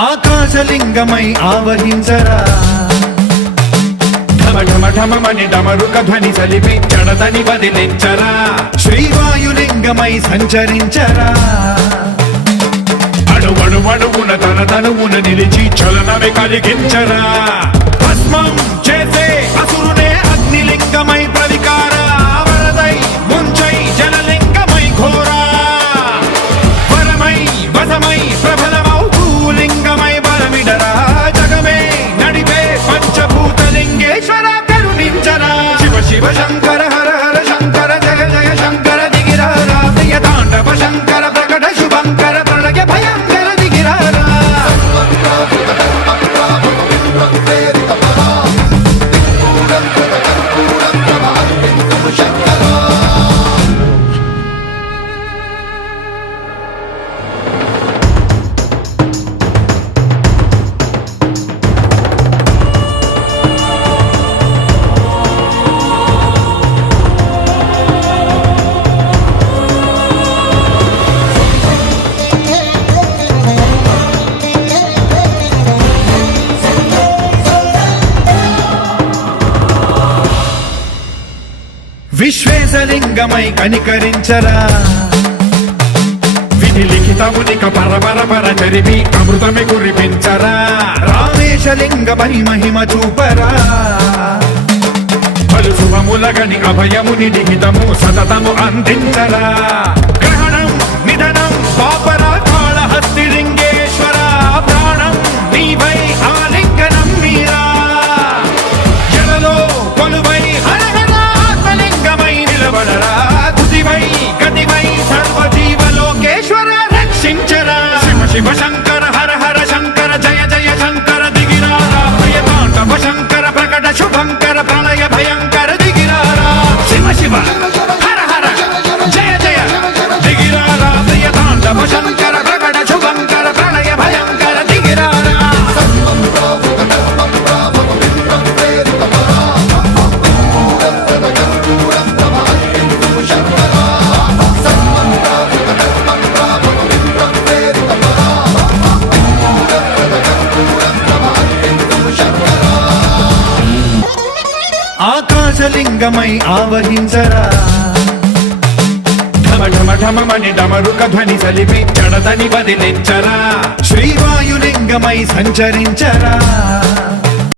ఆకాశలింగమై ఆవహించరా ఢమఢమని డమరుక ధ్వని సలిపి జడదని వదిలించరా శ్రీవాయులింగమై సంచరించరా అణువణువున తన తనువున నిలిచి చలనమే కలిగించరా భస్మం చేసే అసురునే అగ్నిలింగమై ప్రవికార వరదై ముంచై జలలింగమై ఘోరా వరమై వసమై ప్రబలమౌ భూలింగమై బలమిడరా జగమే నడిపే పంచభూతలింగేశ్వర కరుణించరా శివ శివ శంకర హర హర శంకర జయ జయ శంకర దిగిరారా ప్రియ తాండవ శంకర ప్రకట శుభంకర ప్రళయ భయంకర దిగిరారా విశ్వేశలింగమై కనికరించరా విధి లిఖితమునిక పరపర చరిపి అమృతమి కురిపించరా రామేశలింగమై మహిమ చూపరా పలు శుభములగని అభయముని నిహితము సతతము అందించరా గ్రహణం నిధనం పాపరా కాళహస్తి లింగేశ్వర ప్రాణం నీవై ఆలింగనం మీరా జలలో కొలువై హరహర ఆత్మలింగమై నిలబడరా తుదివై గతివై సర్వజీవలోకేశ్వర రక్షించరా శివ శివ శంకర హర హర శంకర జయ జయ శంకర దిగిరారా ప్రియ తాండవ శంకర ప్రకట శుభంకర ప్రళయ భయంకర దిగిరారా శివ శివ హర హర జయ జయ దిగిరారా ప్రియ తాండవ శంకర ప్రకట శుభంకర ప్రళయ భయంకర దిగిరారా ఆకాశలింగమై ఆవహించరా ఢమఢమని డమరుక ధ్వని సలిపి జడదని వదిలించరా శ్రీవాయులింగమై సంచరించరా